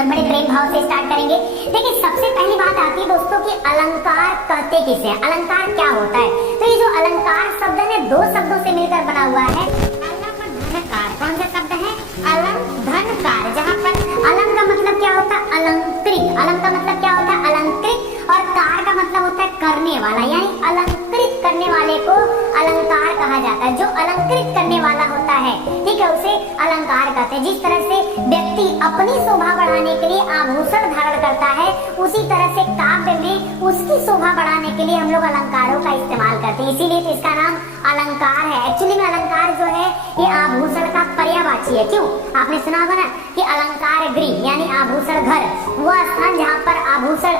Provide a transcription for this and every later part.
और बड़े प्रेम भाव से स्टार्ट करेंगे। देखिए सबसे पहली बात आती है दोस्तों कि अलंकार कहते किसे हैं, अलंकार क्या होता है। तो ये जो अलंकार शब्द है दो शब्दों से मिलकर बना हुआ है, अलम धनकार। कौन सा शब्द है? अलम धनकार। जहाँ पर अलम का मतलब क्या होता है? अलंकृत। अलम का मतलब क्या होता है? अलंकृत। और कार का मतलब होता है करने वाला, यानी अलंकृत करने वाले को अलंकार कहा जाता है। जो अलंकृत करने वाला होता है, ठीक है, उसे अलंकार कहते हैं। जिस तरह से व्यक्ति अपनी शोभा बढ़ाने के लिए आभूषण धारण करता है, उसी तरह से काव्य में उसकी शोभा बढ़ाने के लिए हम लोग अलंकारों का इस्तेमाल करते हैं। इसीलिए तो इसका नाम अलंकार है। एक्चुअली में अलंकार जो है ये आभूषण का पर्यायवाची है। क्यों? आपने सुना होगा ना कि अलंकार गृह यानी आभूषण घर, वो स्थान जहाँ पर आभूषण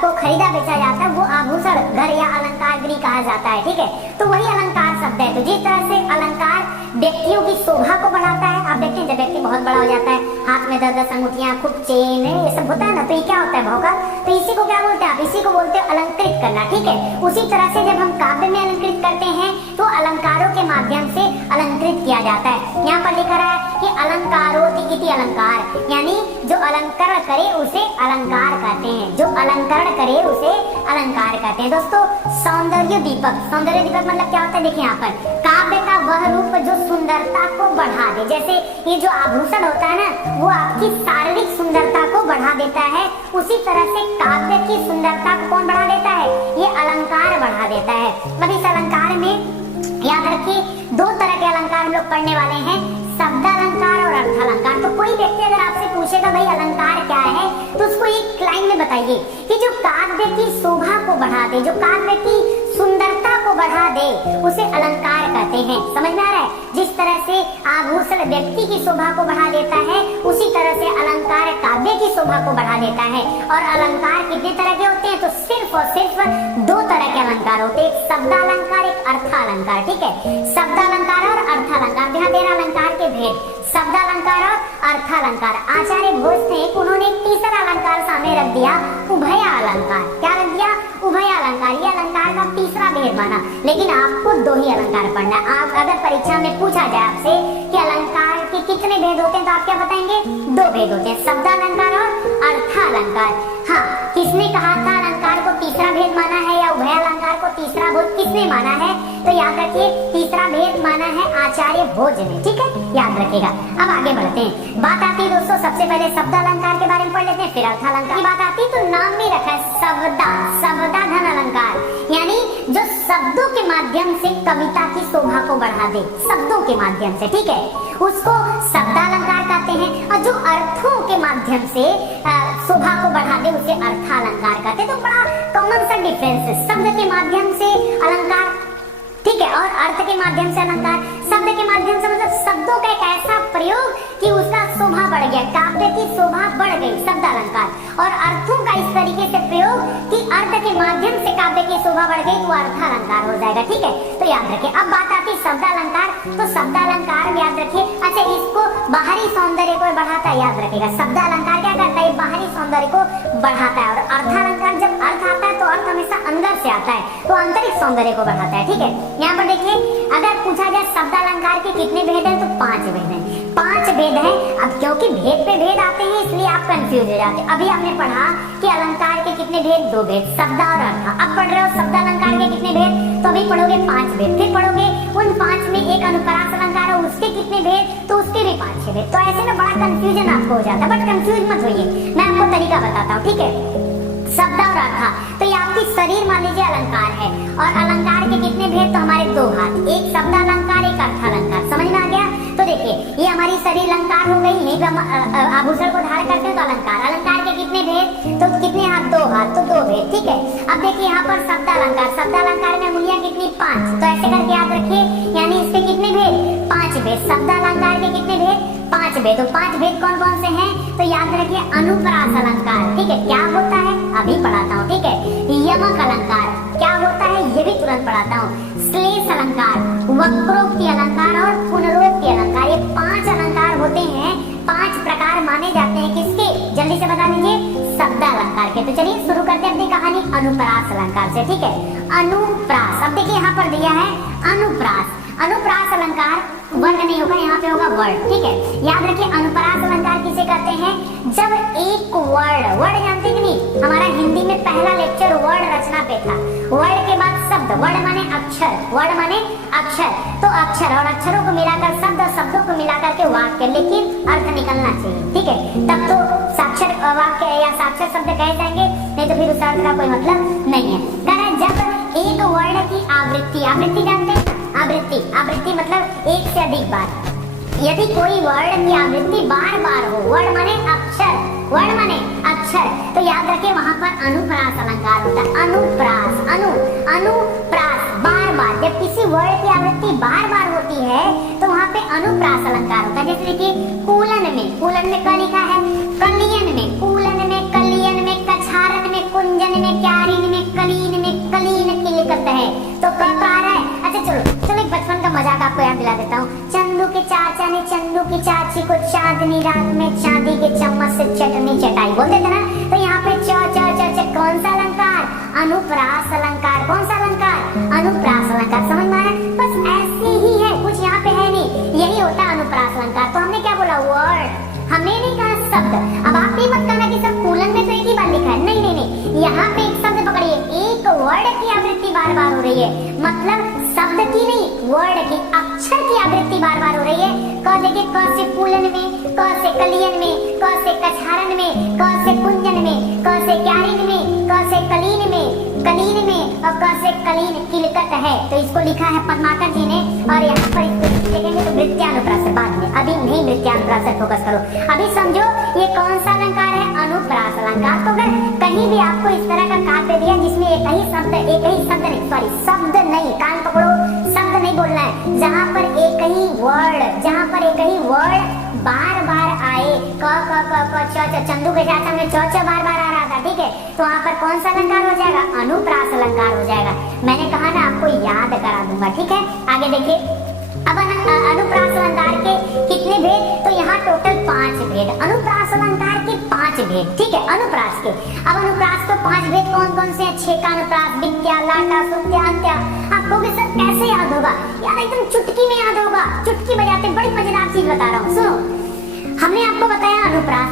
को खरीदा बेचा जाता है वो आभूषण घर या अलंकार गृह कहा जाता है। ठीक है, तो वही अलंकार शब्द है। तो जिस तरह से अलंकार व्यक्तियों की शोभा को बढ़ाता है, आप देखते हैं जब व्यक्ति बहुत बड़ा हो जाता है, हाथ में 10-10 अंगूठियां, खूब चेन, ये सब होता है ना, तो ये क्या होता है? भौका। तो इसी को क्या बोलते हैं आप? इसी को बोलते हैं अलंकृत करना। ठीक है, उसी तरह से जब हम काव्य में अलंकृत करते हैं तो अलंकारों के माध्यम से अलंकृत किया जाता है। यहाँ पर लिखा रहा है कि अलंकारोति इति अलंकार, यानी जो अलंकरण करे उसे अलंकार कहते हैं। जो अलंकरण करे उसे अलंकार कहते हैं। दोस्तों सौंदर्य दीपक, सौंदर्य दीपक मतलब क्या होता है? देखिए यहाँ पर काव्य का वह रूप जो सुंदरता को बढ़ा दे। जैसे ये जो आभूषण होता है ना, वो आपकी शारीरिक सुंदरता को बढ़ा देता है, उसी तरह से काव्य की सुंदरता को कौन बढ़ा देता है? ये अलंकार बढ़ा देता है। अब इस अलंकार में याद रखिए दो तरह के अलंकार हम लोग पढ़ने वाले हैं, शब्दालंकार और अर्थालंकार। तो कोई व्यक्ति अगर आपसे पूछेगा भाई अलंकार क्या है, तो उसको एक लाइन में बताइए कि जो काव्य की शोभा को बढ़ा दे, जो काव्य की सुंदरता को बढ़ा दे, उसे अलंकार कहते हैं। समझ में आ रहा है? जिस तरह से आभूषण व्यक्ति की शोभा को बढ़ा देता है, उसी तरह से अलंकार काव्य की शोभा को बढ़ा देता है। और अलंकार कितने तरह के होते हैं? तो सिर्फ और सिर्फ दो तरह के अलंकार होते हैं, एक शब्दालंकार, एक अर्थालंकार। ठीक है, शब्दालंकार और अर्थालंकार। ध्यान देना अलंकार के भेद, शब्दालंकार और अर्थालंकार। आचार्य भोज थे, उन्होंने एक तीसरा अलंकार सामने रख दिया, उभय अलंकार। क्या रख दिया? उभय अलंकार। ये अलंकार का तीसरा भेद माना, लेकिन आपको दो ही अलंकार पढ़ना है। आप अगर परीक्षा में पूछा जाए आपसे कि अलंकार के कितने भेद होते हैं, तो आप क्या बताएंगे? दो भेद होते हैं, शब्दालंकार और अर्थालंकार। हाँ, किसने कहा था अलंकार को तीसरा भेद माना है या उभय अलंकार को तीसरा भेद किसने माना है? तो याद रखिए तीसरा भेद माना है आचार्य भोज ने। ठीक है, याद रखिएगा। अब आगे बढ़ते हैं। बात आती है दोस्तों सबसे पहले शब्दालंकार के बारे में पढ़ लेते हैं, फिर अर्थालंकार की बात आती है। तो नाम में रखा है शब्दाधन अलंकार, यानी जो शब्दों के माध्यम से कविता की शोभा को बढ़ा दे, शब्दों के माध्यम से। ठीक है, उसको शब्दालंकार कहते हैं। और जो अर्थों के माध्यम से शोभा को बढ़ा दे उसे अर्थालंकार कहते हैं। तो बड़ा कॉमन सा डिफरेंस है, शब्द के माध्यम से अलंकार, ठीक है, और अर्थ के माध्यम से अलंकार। शब्द के माध्यम से मतलब शब्दों का एक ऐसा प्रयोग कि उसका शोभा बढ़ गया, काव्य की शोभा बढ़ गई, शब्द अलंकार। और अर्थों का इस तरीके से प्रयोग कि अर्थ के माध्यम से काव्य की शोभा बढ़ गई तो अर्थालंकार हो जाएगा। ठीक है, तो याद रखिए। अब बात आती है शब्दालंकार। तो शब्दालंकार याद रखिए, अच्छा इसको बाहरी सौंदर्य को बढ़ाता है, याद रखिएगा। शब्दालंकार क्या करता है? बाहरी सौंदर्य को बढ़ाता है। और अर्थालंकार जब अर्थ आता है तो अर्थ हमेशा अंदर से आता है, तो आंतरिक सौंदर्य को बढ़ाता है। ठीक है, यहाँ पर देखिए अगर पूछा जाए शब्दालंकार के कितने भेद हैं, तो 5 भेद हैं। 5 भेद हैं। अब क्योंकि भेद पे भेद आते हैं इसलिए आप कंफ्यूज हो जाते हैं। अभी आपने पढ़ा कि अलंकार के कितने भेद? 2 भेद, शब्द और अर्थ। अब पढ़ रहे हो शब्दालंकार के कितने भेद, तो अभी पढ़ोगे 5 भेद। फिर पढ़ोगे उन 5 में एक अनुप्रास अलंकार है, उसके कितने भेद, तो उसके भी 5 भेद। तो ऐसे में बड़ा कंफ्यूजन आपको हो जाता है, बट कंफ्यूज मत होइए, मैं आपको तरीका बताता हूँ। ठीक है, शब्द और अर्थ। तो ये आपकी शरीर मान लीजिए अलंकार है, और अलंकार के कितने भेद? तो हमारे 2 हाथ, एक शब्दालंकार एक अर्थालंकार। समझ में आ गया? तो देखिए ये हमारी शरीर अलंकार हो गई, यही आभूषण को धारण करते हैं तो अलंकार। अलंकार के कितने भेद? तो कितने हाथ? 2 हाथ, तो 2 भेद। ठीक है, अब देखिए यहाँ पर शब्दालंकार, शब्दालंकार में अंगुलियां कितनी? 5। तो ऐसे करके याद रखिए, यानी इसके कितने भेद? 5 भेद। शब्दालंकार के कितने भेद? 5 भेद। तो 5 भेद कौन कौन से हैं? तो याद रखिए अनुप्रास अलंकार। ठीक है, क्या होता है? अभी पढ़ाता हूँ। ठीक है, यमक अलंकार क्या होता है? ये भी तुरंत पढ़ाता हूँ। श्लेष अलंकार, वक्रोक्ति अलंकार और पुनरोक्ति अलंकार, ये 5 अलंकार होते हैं। 5 प्रकार माने जाते हैं किसके? जल्दी से बता दीजिए, शब्दालंकार के। तो चलिए शुरू करते हैं अपनी कहानी अनुप्रास अलंकार से। ठीक है, अनुप्रास। अब देखिए यहाँ पर दिया है अनुप्रास। अनुप्रास अलंकार वर्ग नहीं होगा, यहाँ पे होगा वर्ड, ठीक है। याद रखिए अनुप्रास अलंकार किसे कहते हैं, जब एक वर्ड जानते कि नहीं, हमारा हिंदी में पहला लेक्चर वर्ड रचना पे था। वर्ड के बाद शब्द, वर्ड माने अक्षर, वर्ड माने अक्षर, तो अक्षर और अक्षरों को मिलाकर शब्द और शब्दों को मिलाकर के वाक्य, लेकिन अर्थ निकलना चाहिए, ठीक है, तब तो साक्षर वाक्य या साक्षर शब्द कहे जाएंगे, नहीं तो फिर उस अर्थ का कोई मतलब नहीं है। कह जब एक वर्ड की आवृत्ति, आवृत्ति जानते हैं, आवृत्ति मतलब एक से अधिक बार, यदि कोई वर्ड की आवृत्ति बार बार हो, वर्ड माने अक्षर, वर्ड माने अक्षर, तो याद रखिए वहां पर अनुप्रास अलंकार होता है। अनुप्रास बार बार, जब किसी वर्ड की आवृत्ति बार बार होती है तो वहां पे अनुप्रास अलंकार होता है। जैसे देखिए कूलन में क लिखा है, कलियन में, कूलन में, कलियन में, कछारन में, कुंजन में, क्यारिन में, कलीन में, कलीन की लिखत है, तो क आ रहा है। अच्छा चलो एक बचपन का मजाक आपको याद दिला देता हूँ। चंदू के चाचा ने चंदू की चाची को चांदनी रात में चांदी के चम्मच से चटनी चटाई, बोलते थे ना, तो यहाँ पे च कौन सा अलंकार, अनुप्रास अलंकार, कौन सा अलंकार, अनुप्रास अलंकार, समझ में आ रहा है, बस ऐसे ही है, कुछ यहाँ पे है नहीं, यही होता है अनुप्रास अलंकार। तो हमने क्या बोला, वर्ड, हमने नहीं कहा शब्द। अब आप भी मत कहना कि सब कूलन में तो एक ही बार लिखा है, नहीं, यहाँ पे एक शब्द पकड़िए, एक वर्ड की आवृत्ति बार बार हो रही है, मतलब शब्द की नहीं, वर्ड की, अक्षर की आवृत्ति बार बार हो रही है। क देखिए, क से कूलन में, क से कलियन में, क से कछारन में, क से कुंजन में, क से क्यारिन में, क से कलीन में और क से कलीन की लिखत है। तो इसको लिखा है पद्माकर जी ने, और यहाँ पर इसको देखेंगे तो वृत्त्यानुप्रास बाद में, अभी नहीं वृत्त्यानुप्रास पर फोकस करो। अभी समझो ये कौन सा अलंकार है, अनुप्रास अलंकार। तो अगर कहीं भी आपको इस तरह का काव्य दिया जिसमें एक ही शब्द नहीं, कान पकड़ो, शब्द नहीं बोलना है, जहाँ पर एक ही वर्ड बार बार आए, क चंदू के चाचा में च बार बार आ रहा था, ठीक है, तो वहाँ पर कौन सा अलंकार हो जाएगा, अनुप्रास अलंकार हो जाएगा। मैंने कहा ना आपको याद करा दूंगा, ठीक है। आगे देखिए, अब अनुप्रास अलंकार के कितने भेद, तो यहाँ टोटल 5 भेद, अनुप्रास अलंकार के 5 भेद, ठीक है, अनुप्रास के। अब अनुप्रास के 5 भेद कौन कौन से हैं, छेकानुप्रास, विद्या, लाटा, सुत्या, अंत्या। आपको भी सर कैसे याद होगा यार, एकदम चुटकी में याद होगा, चुटकी बजाते, बड़ी मजेदार चीज बता रहा हूँ, सुनो। हमने आपको बताया अनुप्रास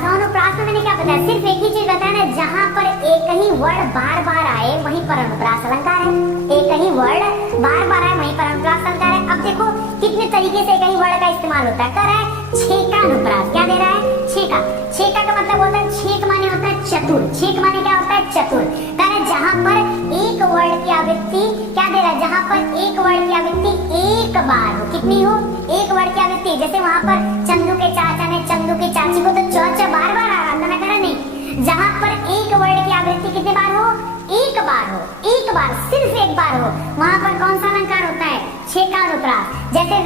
में मैंने क्या बताया, सिर्फ एक ही चीज बताया ना, जहाँ पर एक ही वर्ड बार बार आए वहीं पर अनुप्रास अलंकार है, एक ही वर्ड बार बार आए वहीं पर अनुप्रास अलंकार है। अब देखो कितने तरीके से एक ही वर्ड का इस्तेमाल होता है, कर रहा है छेका अनुप्रास, क्या दे रहा है, छेका का मतलब होता है, छेक माने होता है चतुर, छेक माने क्या होता है, चतुर। कह रहे जहाँ पर एक वर्ड की आवृत्ति, क्या दे रहा है, जहाँ पर एक वर्ड की आवृत्ति एक बार हो, कितनी हो, एक वर्ड की आवृत्ति, जैसे वहाँ पर चंदू के चाचा ने चंदू की चाची को, तो च बार बार आ रहा था ना, करा नहीं, जहाँ पर एक वर्ड की आवृत्ति कितने बार हो, एक बार, सिर्फ एक बार हो, वहाँ पर कौन सा अलंकार होता है, छेकानुप्रास। जैसे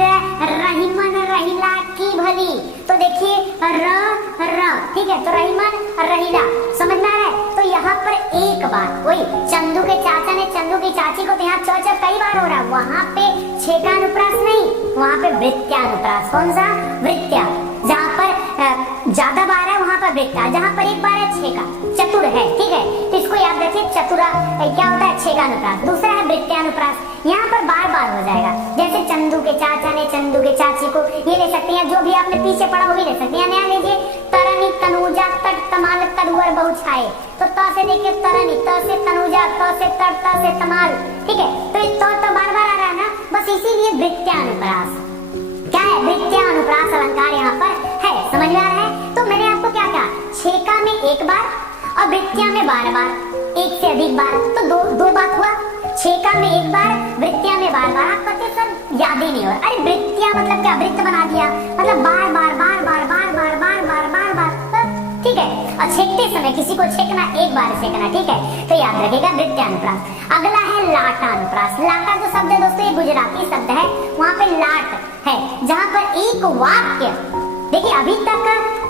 रहीमन रहीला की भली, तो देखिए र, ठीक है, तो रहीमन रहीला, समझ में आ रहा है। तो यहाँ पर एक बार, वही चंदू के चाचा ने चंदू की चाची को, तो यहाँ च कई बार हो रहा है, वहाँ पे छेकानुप्रास नहीं, वहाँ पे वृत्त्यानुप्रास। कौन सा, वृत्त्या, जहाँ पर ज्यादा बार है वहाँ पर वृत्ता, जहाँ पर एक बार है छेका, चतुर है, ठीक है, तो इसको याद रखिए, चतुरा क्या होता है, छेकानुप्रास। दूसरा है वृत्त्यानुप्रास, यहाँ पर बार बार हो जाएगा, जैसे चंदू के चाचा ने चंदू के चाची को, ये ले सकते हैं, जो भी आपने पीछे पढ़ा वो भी ले सकते हैं। नया लीजिए, तरनी तनुजा तट तमाल तरुवर बहु छाए, तो त से देखिए तरनी, त से तनुजा, त से तट, त से तमाल, ठीक है, तो इस तो बार बार आ रहा है ना, बस इसीलिए वृत्त्यानुप्रास, क्या है, वृत्त्यानुप्रास अलंकार यहाँ पर है, समझ में आ रहा है। तो मैंने आपको क्या कहा, छेका में एक बार और वृत्त्या में बार बार, एक से अधिक बार, तो दो बात हुआ, छेका में एक बार, वृत्त्या में बार बार। आप कहते सर याद ही नहीं हो, अरे वृत्त्या मतलब क्या, वृत्त बना दिया, मतलब बार बार, ठीक है, और छेकते समय किसी को छेकना, एक बार छेकना, ठीक है, तो याद रखिएगा वृत्त्यानुप्रास। अगला है लाटानुप्रास। लाटा जो शब्द है दोस्तों, ये गुजराती शब्द है, वहाँ पे लाट है, जहाँ पर एक वाक्य, देखिए अभी तक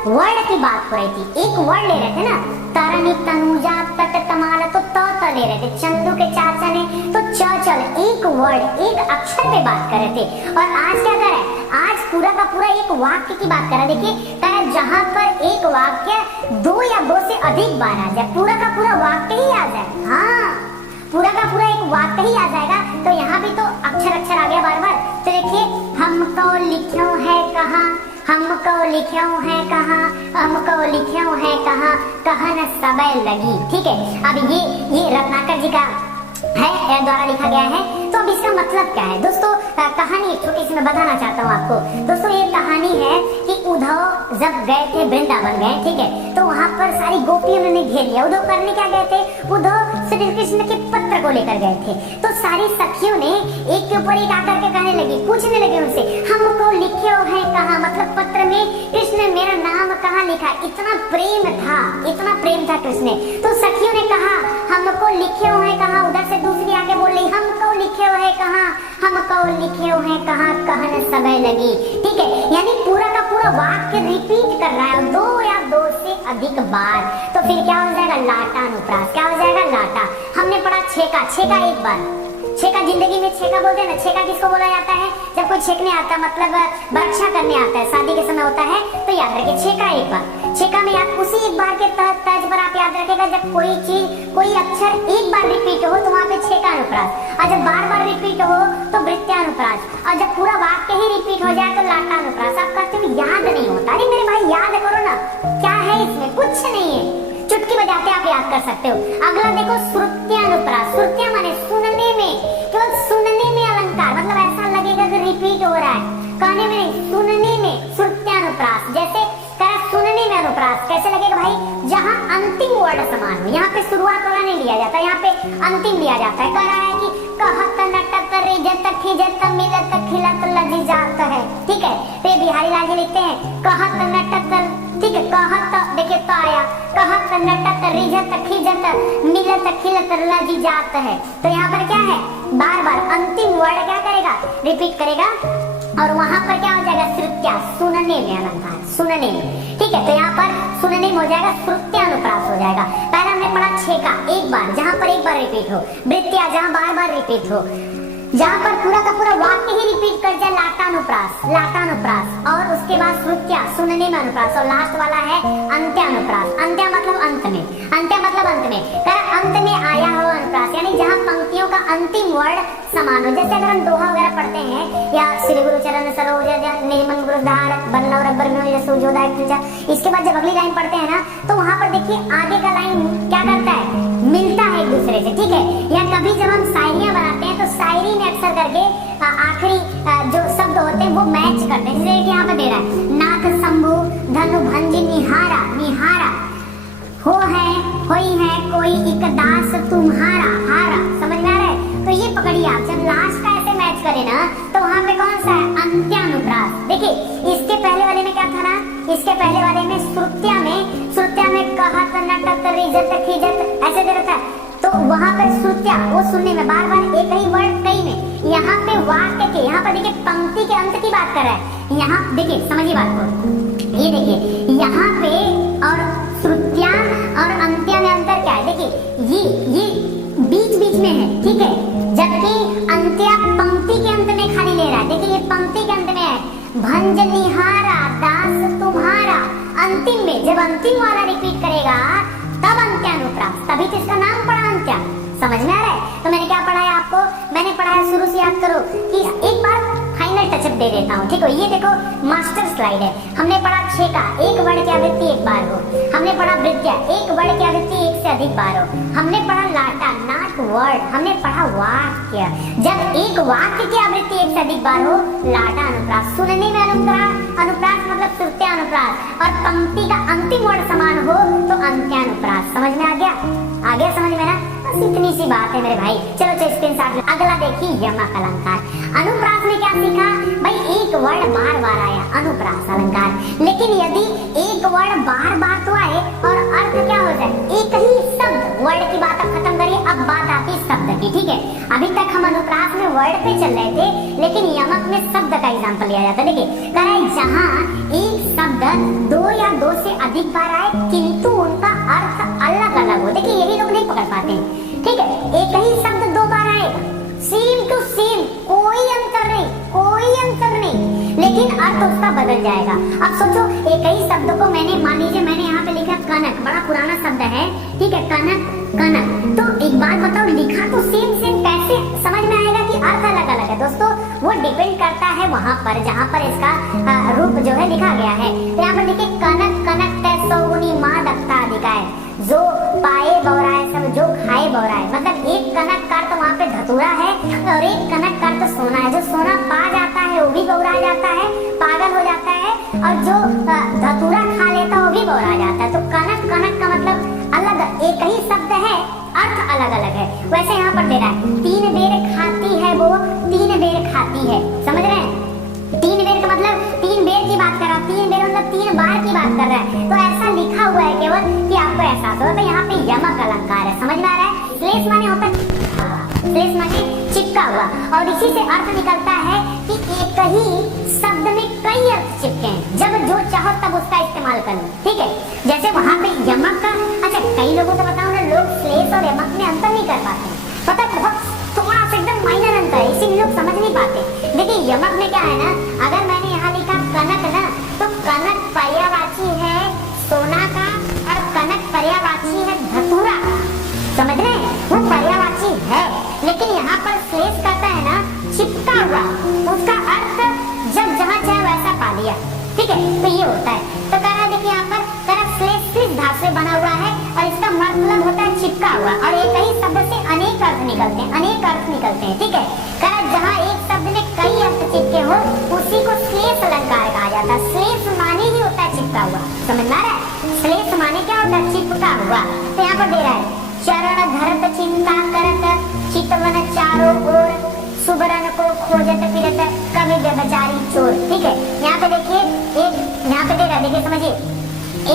वर्ड की बात हो रही थी, एक वर्ड ले रहे थे ना, तरनी तनुजा तट तमाल, तो त ले रहे थे, चंदू के चाचा ने तो चल, एक वर्ड, एक अक्षर पे बात कर रहे थे। और आज क्या कर रहे हैं, आज पूरा का पूरा एक वाक्य की बात कर रहे हैं। देखिए जहाँ पर एक वाक्य 2 या 2 से अधिक बार आ जाए, पूरा का पूरा वाक्य ही आ जाए, हाँ, पूरा का पूरा एक वाक्य ही आ जाएगा। तो यहाँ भी तो अक्षर अक्षर आ गया बार बार। तो देखिए, हमको लिख्यो है कहाँ, हमको लिख्यो है कहाँ, हमको लिख्यो है कहाँ, कहन समय लगी। ठीक है, अब ये रत्नाकर जी का है द्वारा लिखा गया है। तो अब इसका मतलब क्या है दोस्तों? कहानी छोटी सी मैं बताना चाहता हूँ आपको। दोस्तों ये कहानी है कि उद्धव जब गए थे वृंदावन गए, ठीक है, तो वहाँ पर सारी गोपियों उन्होंने घेर लिया। उद्धव करने क्या गए थे? उद्धव श्री कृष्ण के पत्र को लेकर गए थे। तो सारी सखियों ने एक के ऊपर एक आकर के कहने लगी, पूछने लगे उनसे, हमको लिखे है कहाँ, मतलब पत्र में कृष्ण ने मेरा नाम कहाँ लिखा। इतना प्रेम था, इतना प्रेम था कृष्ण ने। तो सखियों ने कहा हमको लिखे है कहाँ, उधर से दूसरी आके बोल रही हमको लिखे है कहाँ, हमको लिखे है कहाँ, कहन समय लगी। ठीक है, यानी पूरा का पूरा वाक्य रिपीट कर रहा है 2 या 2 से अधिक बार। तो फिर क्या हो जाएगा? लाटानुप्रास। क्या हो जाएगा? लाटा। हमने पढ़ा छेका, छेका एक बार, छेका जिंदगी में छेका बोलते हैं ना। छेका किसको बोला जाता है? जब कोई छेकने आता, मतलब बरक्षा करने आता है, शादी के समय होता है, तो याद रखिए छेका एक बार। छेका में आप उसी एक बार के तर्ज पर आप याद रखेगा, जब कोई चीज, कोई अक्षर एक बार रिपीट हो तो वहाँ पे छेकानुप्रास, और जब बार बार रिपीट हो तो वृत्त्यानुप्रास, और जब पूरा वाक्य ही रिपीट हो जाए तो लाटानुप्रास। आप कहते हो याद नहीं होता। अरे मेरे भाई याद करो ना, क्या है इसमें? कुछ नहीं है, चुटकी बजाते आप याद कर सकते हो। अगला देखो, श्रुत्यानुप्रास। श्रुत्या माने सुनने में, केवल सुनने में अलंकार, मतलब ऐसा लगेगा कि रिपीट हो रहा है, कहने में नहीं, सुनने में श्रुत्यानुप्रास। जैसे सुनने में अनुप्रास कैसे लगेगा भाई? जहाँ अंतिम वर्ड समान हो, यहाँ पे शुरुआत वाला नहीं लिया जाता, यहाँ पे अंतिम लिया जाता है। कह रहा है कि कहत नटत रिजत खिजत मिलत खिलत लजीजात है। ठीक है, तो बिहारी लाल जी लिखते हैं कहत नटत, ठीक है, कहत देखिए तो आया, कहत नटत रिजत खिजत मिलत खिलत लजीजात है। तो यहाँ पर क्या है? बार बार अंतिम वर्ड क्या करेगा? रिपीट करेगा, और वहां पर क्या हो जाएगा? श्रुत्या, सुनने में अलंकार, सुनने में। ठीक है, तो यहाँ पर सुनने में हो जाएगा, श्रुत्यानुप्रास हो जाएगा। पहले हमने पढ़ा छेका एक बार, जहां पर एक बार रिपीट हो, वृत्त्या जहां बार बार रिपीट हो, जहां पर पूरा का पूरा वाक्य ही रिपीट कर जाए, लाटानुप्रास, लाटानुप्रास, और उसके बाद श्रुत्या, सुनने में अनुप्रास, और लास्ट वाला है अंत्यानुप्रास। अंत्या मतलब अंत में, अंत्या मतलब अंत में, अंत में आया हो अनुप्रास, यानी जहां पंक्तियों का अंतिम वर्ड समान हो। जैसे अगर हम दोहा वगैरह पढ़ते हैं, या श्री गुरु चरण सरोज निर्मल गुरुधार बल्लव रब्बर में सूर्योदय, इसके बाद जब अगली लाइन पढ़ते हैं ना, तो वहां पर देखिए आगे का लाइन क्या करता है? मिलता है एक दूसरे से। ठीक है, या कभी जब हम शायरियां बनाते हैं तो शायरी में अक्सर करके आखिरी जो शब्द होते हैं वो मैच करते हैं। जैसे कि यहाँ पे दे रहा है, नाथ शंभु धनु भंज निहारा, निहारा हो है, होई है कोई एक दास तुम्हारा, हारा। समझ में आ रहा है? तो ये पकड़िए आप, जब लास्ट का ऐसे मैच करें ना, तो वहां पे कौन सा है? अंत्यानुप्रास। देखिए इसके पहले वाले में क्या था ना, इसके पहले वाले में श्रुत्या में कहत नटत रिजत खिजत ऐसे दे रखा है, तो वहां पर श्रुत्या, वो सुनने में बार बार एक ही वर्ड कई में। यहाँ पे वाक्य के, यहाँ पर देखिए पंक्ति के अंत की बात कर रहा है। यहाँ देखिए, समझिए बात को, ये देखिए यहाँ पे और श्रुत्या और अंत्या में अंतर क्या है? देखिए ये बीच बीच में है, ठीक है, जबकि अंत्या पंक्ति के अंत में खाली ले रहा है। देखिए ये पंक्ति के अंत में है, भंज निहारा दास तुम्हारा। अंतिम में जब अंतिम वाला रिपीट करेगा तब अंत्यानुप्रास, तभी तो इसका नाम पड़ा अंत्या। समझ में आ रहा है? तो मैंने क्या पढ़ा है आपको? मैंने पढ़ा है, शुरू से याद करो कि एक बार फाइनल टचअप दे देता हूँ। ठीक है, ये देखो मास्टर स्लाइड है। हमने पढ़ा छेका, एक वर्ड की आवृत्ति एक बार हो। हमने पढ़ा वृत्त्या, एक वर्ड की आवृत्ति एक से अधिक बार हो। हमने पढ़ा लाटा, नॉट वर्ड। हमने पढ़ा वाक्य, जब एक वाक्य की आवृत्ति एक से अधिक बार हो, लाटा अनुप्रास। सुनने में अनुप्रास मतलब श्रुत्या अनुप्रास, और पंक्ति का अंतिम वर्ड समान हो तो अंत्यानुप्रास। समझ में आ गया? आ गया समझ में ना? बस इतनी सी बात है मेरे भाई। चलो तो स्क्रीनशॉट लो। अगला देखिए यमक अलंकार। अनुप्रास में क्या सीखा भाई? एक वर्ड बार बार आया, अनुप्रास अलंकार। लेकिन यदि एक वर्ड बार बार तो आए और अर्थ क्या हो जाए? एक ही शब्द, वर्ड की बात अब खत्म करिए, अब बात आती शब्द की। ठीक है, अभी तक हम अनुप्रास में वर्ड पे चल रहे थे, लेकिन यमक में शब्द का एग्जाम्पल लिया जाता है। देखिए कह रहा है जहाँ एक शब्द 2 या 2 से अधिक बार आए किंतु उनका अर्थ अलग अलग हो। देखिए यही लोग नहीं पकड़ पाते हैं। ठीक है, एक ही शब्द 2 बार आएगा, सेम टू सेम, कोई अंतर नहीं, कोई अंतर नहीं, लेकिन अर्थ उसका बदल जाएगा। अब सोचो, एक ही शब्द को मैंने, मान लीजिए मैंने यहाँ पे लिखा कनक, बड़ा पुराना शब्द है, ठीक है, कनक कनक। तो एक बात बताओ, लिखा तो सेम सेम, कैसे समझ में आएगा कि अर्थ अलग अलग है? दोस्तों वो डिपेंड करता है वहां पर जहां पर इसका रूप जो है लिखा गया है। तो यहाँ पर देखिए कनक कनक सौगुनी माँ दत्ता अधिकाय, जो पाए बौराए सब जो खाए बौराए, मतलब एक कनक का तो वहाँ पे धतूरा है और एक कनक का तो सोना है। जो सोना पा जाता है वो भी बौरा जाता है, पागल हो जाता है, और जो धतूरा खा लेता है वो भी बौरा जाता है। तो कनक कनक का मतलब अलग, एक ही शब्द है, अर्थ अलग अलग है। वैसे यहाँ पर दे रहा है 3 बेर खाती है वो 3 बेर खाती है, समझ रहे हैं? 3 बेर का मतलब 3 बेर की बात कर रहा है, 3 बेर मतलब 3 बार की बात कर रहा है। तो ऐसा लिखा हुआ है केवल कि आपको एहसास हो। तो यहाँ पे यमक अलंकार है, समझ में आ रहा है? श्लेष माने होता है, श्लेष माने चिपका हुआ, और इसी से अर्थ निकलता है कि एक ही शब्द में कई अर्थ चिपके हैं, जब जो चाहो तब उसका इस्तेमाल कर लो, ठीक है? जैसे वहां पे यमक का, अच्छा कई लोगों को बताऊं ना, लोग श्लेष और यमक में अंतर नहीं कर पाते, पता है? बहुत थोड़ा सा एकदम माइनर अंतर है, इसीलिए लोग समझ नहीं पाते। देखिए यमक में क्या है ना, अगर मैंने यहाँ लिखा कनक ना, तो कनक पर्यायवाची है सोना का और कनक पर्यायवाची है धतूरा का, समझ रहे हैं? वो पर्यायवाची है, लेकिन यहाँ पर श्लेष करता है ना चिपका हुआ, उसका अर्थ जब जहाँ चाहे वैसा पा लिया, ठीक है? तो ये होता है। तो कह रहा है देखिए यहाँ पर श्लेष किस धातु से बना हुआ है और इसका मतलब होता है चिपका हुआ, और एक ही शब्द से अनेक अर्थ निकलते हैं, अनेक अर्थ निकलते हैं, ठीक है? कह रहा जहाँ एक शब्द में कई अर्थ चिपके हो उसी को श्लेष अलंकार कहा जाता है। श्लेष माने ही होता है चिपका हुआ, समझ में आ रहा है? श्लेष माने क्या होता है? चिपका हुआ। तो यहाँ पर दे रहा है चरण धरत चिंता करत चितवन चारों ओर सुबरन को खोजत फिरत कवि व्यभिचारी चोर, ठीक है? यहाँ पे देखिए एक, यहाँ पे दे रहा है, देखिए समझिए,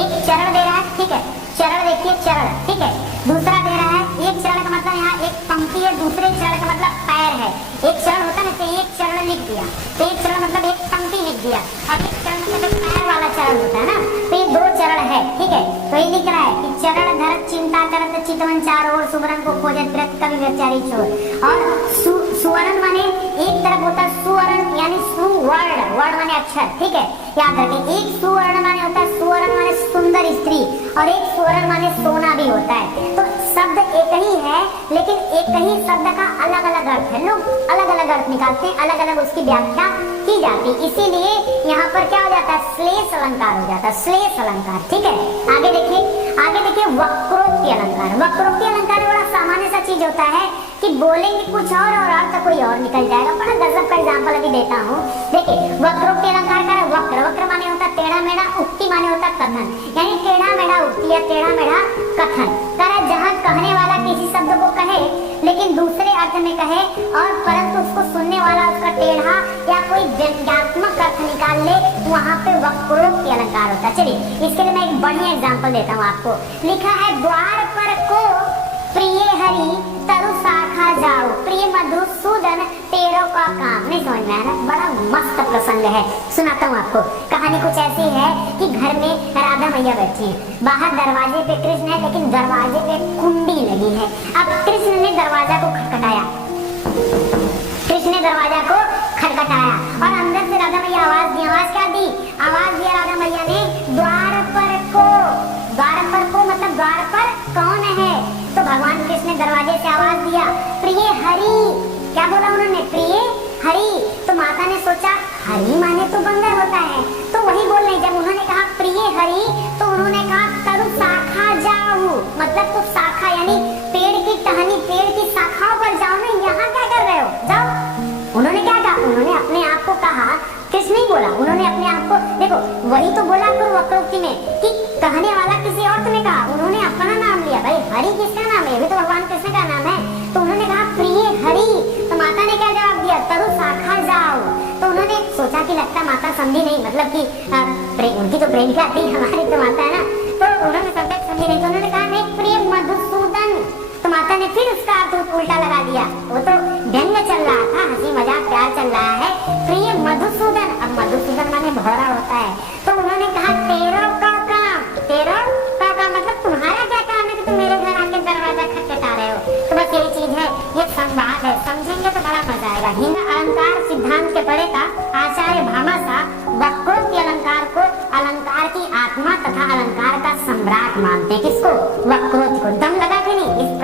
एक चरण दे रहा है, ठीक है? चरण देखिए चरण, ठीक है? दूसरा दे रहा है एक चरण का मतलब यहाँ एक पंक्ति है, दूसरे चरण का मतलब पैर है। एक चरण होता है ना, तो एक चरण लिख दिया, तो एक चरण मतलब एक पंक्ति लिख दिया, और एक चरण मतलब पैर वाला चरण होता है ना, तो ये 2 चरण है, ठीक है? तो ये लिख रहा है कि चरण धरत चिंता करत चितवन चारों ओर सुवर्ण को खोजत फिरत कवि व्यभिचारी चोर। और सुवर्ण माने एक तरफ होता है सुवर्ण, यानी सुवर्ण, वर्ण माने अक्षर, ठीक है? याद रखें, एक सुवर्ण माने होता है, सुवर्ण माने सुंदर स्त्री, और एक सुवर्ण माने सोना भी होता है। तो शब्द एक ही है, लेकिन एक ही शब्द का अलग अलग अर्थ है, लोग अलग अलग अर्थ निकालते हैं, अलग अलग उसकी व्याख्या की जाती है, इसीलिए यहाँ पर क्या हो जाता है? श्लेष अलंकार हो जाता है, श्लेष अलंकार, ठीक है? आगे देखिए वक्रोक्ति अलंकार। वक्रोक्ति अलंकार बड़ा सामान्य सा चीज होता है कि बोलेंगे कुछ और अर्थ कोई और निकल जाएगा। बड़ा गजब का एग्जांपल अभी देता हूँ, देखिए वक्रोक्ति अलंकार का वक्र, वक्र माने होता है टेढ़ा मेढ़ा, उक्ति माने होता है कथन, यानी टेढ़ा मेढ़ा उक्ति या टेढ़ा मेढ़ा कथन। कारण जहाँ कहने वाला किसी शब्द को कहे लेकिन दूसरे अर्थ में कहे, और परंतु उसको सुनने वाला उसका टेढ़ा या कोई व्यंग्यात्मक अर्थ निकाल ले, वहाँ पे वक्रोक्ति अलंकार होता है। चलिए इसके लिए मैं एक बढ़िया एग्जांपल देता हूँ आपको। लिखा है द्वार पर को प्रिय हरि तरु शाखा जाओ, प्रिय मधुसूदन तेरो का काम। नहीं समझ में आया ना? बड़ा मस्त प्रसंग है, सुनाता हूँ आपको। कहानी कुछ ऐसी है कि घर में राधा मैया बैठी है, बाहर दरवाजे पे कृष्ण है, लेकिन दरवाजे पे कुंडी लगी है। अब कृष्ण ने दरवाजा को खटखटाया, कृष्ण ने दरवाजा को खटखटाया, और अंदर से राधा मैया आवाज दी। आवाज क्या दी? आवाज दिया राधा मैया ने द्वार पर को। द्वार पर को मतलब द्वार पर कौन है? तो भगवान कृष्ण ने दरवाजे से आवाज दिया प्रिय हरि। क्या बोला उन्होंने? प्रिय हरि। तो माता ने सोचा हरि माने तो बंदर होता है, तो वही बोल रहे। जब उन्होंने कहा प्रिय हरि, तो उन्होंने कहा तरु शाखा जाओ, मतलब तो शाखा यानी पेड़ की टहनी, पेड़ की शाखाओं पर जाओ ना, यहाँ क्या कर रहे हो? जाओ। उन्होंने क्या कहा? उन्होंने अपने आप को कहा, किस नहीं बोला, उन्होंने अपने आप को, देखो वही तो बोला करो वक्रोक्ति में कि कहने वाला किसी और ने कहा, उन्होंने अपना नाम लिया। भाई हरि किसका नाम है? भी तो भगवान कृष्ण का नाम है। तो उन्होंने कहा प्रिय हरि, तो माता ने क्या जवाब दिया? तरु शाखा जाओ। तो उन्होंने सोचा कि लगता माता समझी नहीं, मतलब कि उनकी तो प्रेमिका थी, हमारी तो माता है ना, तो उन्होंने सोचा समझी नहीं, तो उन्होंने कहा नहीं प्रिय मधुसूदन। तो माता ने फिर उसका अर्थ उल्टा लगा दिया, वो तो व्यंग चल रहा था, हंसी मजाक प्यार चल रहा है, प्रिय मधुसूदन। अब मधुसूदन माने भौरा होता है, तो उन्होंने कहा तेरो का काम। तेरो का काम मतलब तुम्हारा क्या काम है कि तुम मेरे घर आके दरवाजा खटखटा रहे हो? तो बस यही चीज है, ये संवाद है, समझेंगे तो बड़ा मजा आएगा। हिंद अलंकार सिद्धांत के पढ़े था आचार्य भामाशाह वक्रोक्ति अलंकार को अलंकार की आत्मा तथा अलंकार का सम्राट मानते हैं। किसको? वक्रोक्ति को। दम लगा कि नहीं? इस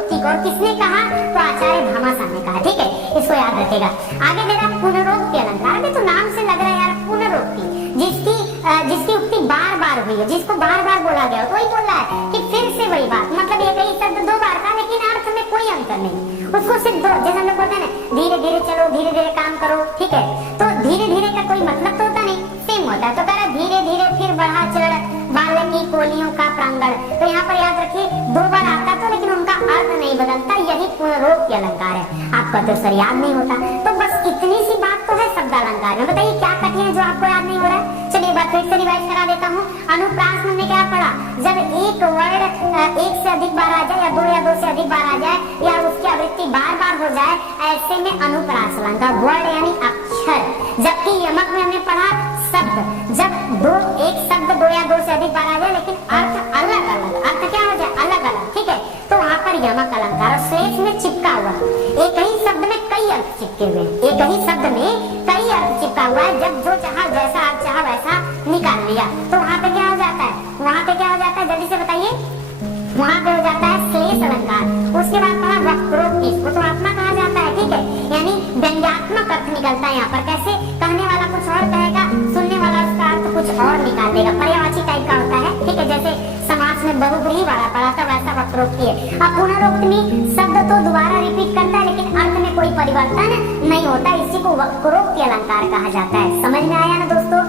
वक्रोक्ति को। और किसने कहा? तो आचार्य भामाशाह ने कहा। ठीक है, इसको याद रखेगा। आगे दे रहा पुनरोक्ति अलंकार। अभी तो नाम से लग रहा है यार, पुनरोक्ति, जिसकी उक्ति बार बार हुई है, जिसको बार बार बोला गया, तो वही बोल रहा है कि फिर से वही बात, मतलब एक ही शब्द दो बार था लेकिन अर्थ में कोई अंतर नहीं, उसको सिर्फ दो, जैसे हम लोग बोलते हैं ना धीरे धीरे चलो, धीरे धीरे काम करो। ठीक है, तो धीरे धीरे का कोई मतलब तो होता नहीं, सेम होता है। तो कह रहा धीरे धीरे फिर बढ़ा चढ़ बालकी कोलियों का प्रांगण। तो यहाँ पर याद रखिए दो बार आता तो लेकिन उनका अर्थ नहीं बदलता, यही पुनरोक्ति अलंकार है। आपका तो सर याद नहीं होता, तो बस इतनी सी बात तो है शब्द अलंकार में। बताइए क्या कठिन है जो आपको याद नहीं हो रहा है? चलिए एक बार फिर से रिवाइज करा देता हूँ। अनुप्रास में क्या पढ़ा? जब एक वर्ड एक से अधिक बार आ जाए, या दो से अधिक बार आ जाए, या उसकी आवृत्ति बार बार हो जाए, ऐसे में अनुप्रास अलंकार। वर्ड यानी अक्षर। जबकि यमक में हमने पढ़ा शब्द, जब एक शब्द दो या दो से अधिक बार आ जाए लेकिन अर्थ अलग अलग, अर्थ क्या हो जाए? अलग अलग। ठीक है, तो वहां पर यमक अलंकार। और श्लेष में चिपका हुआ, एक ही शब्द में कई अर्थ चिपके हुए, एक ही शब्द में कई अर्थ चिपका हुआ है। जब जो चाहा जैसा अर्थ चाहा वैसा निकाल लिया, तो वहां पे क्या हो जाता है? वहां पे क्या हो जाता है? जल्दी से बताइए। वहां पे हो जाता है श्लेष अलंकार। उसके बाद पढ़ा वक्रोक्ति, इसको तो आत्मा कहा जाता है। ठीक है, यानी व्यंग्यात्मक अर्थ निकलता है यहाँ पर। कैसे? कहने वाला कुछ और कहेगा, सुनने वाला उसका अर्थ कुछ और निकाल देगा, पर्यायवाची टाइप का होता है। ठीक है, जैसे समास में बहुब्रीहि वाला पढ़ा था वैसा वक्रोक्ति है। अब पुनरोक्ति में शब्द तो दोबारा रिपीट करता है लेकिन अर्थ में कोई परिवर्तन नहीं होता, इसी को वक्रोक्ति अलंकार कहा जाता है। समझ में आया ना दोस्तों?